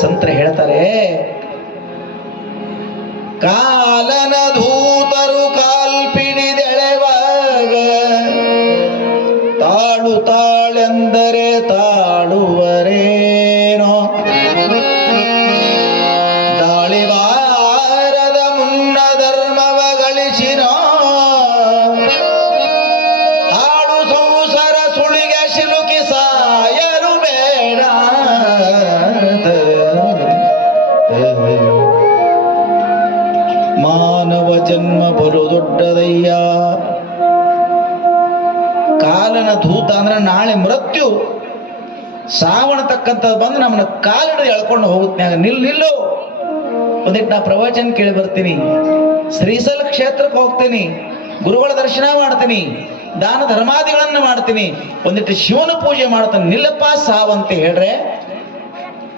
ಸಂತರ ಹೇಳ್ತಾರೆ, ಕಾಲನ ಧೂತರು ಕಾಲ್ಪಿಡಿದೆಳೆವಾಗ ತಾಳು ತಾಳೆಂದರೆ ತಾಳುವರೇನೋ, ದಾಳಿವಾರದ ಮುನ್ನ ಧರ್ಮವ ಗಳಿಸಿನೋ, ಹಾಳು ಸಂಸಾರ ಸುಳಿಗೆ ಸಿಲುಕಿ ಸಾಯಲು ಬೇಡ. ಮಾನವ ಜನ್ಮ ಬಲು ದೊಡ್ಡದಯ್ಯ. ಕಾಲನ ಧೂತ ಅಂದ್ರೆ ನಾಳೆ ಮೃತ್ಯು ಸಾವಣತಕ್ಕಂಥದ್ದು ಬಂದು ನಮ್ಮನ್ನ ಕಾಲಿಡ ಎಳ್ಕೊಂಡು ಹೋಗುತ್ನ್ಯಾಗ. ನಿಲ್ಲು ಒಂದಿಟ್ಟು ನಾ ಪ್ರವಚನ ಕೇಳಿ ಬರ್ತೀನಿ, ಶ್ರೀಶೈಲ ಕ್ಷೇತ್ರಕ್ಕೆ ಹೋಗ್ತೀನಿ, ಗುರುಗಳ ದರ್ಶನ ಮಾಡ್ತೀನಿ, ದಾನ ಧರ್ಮಾದಿಗಳನ್ನ ಮಾಡ್ತೀನಿ, ಒಂದಿಟ್ಟು ಶಿವನ ಪೂಜೆ ಮಾಡ್ತೀನಿ, ನಿಲ್ಲಪ್ಪ ಸಾವಂತ ಹೇಳ್ರೆ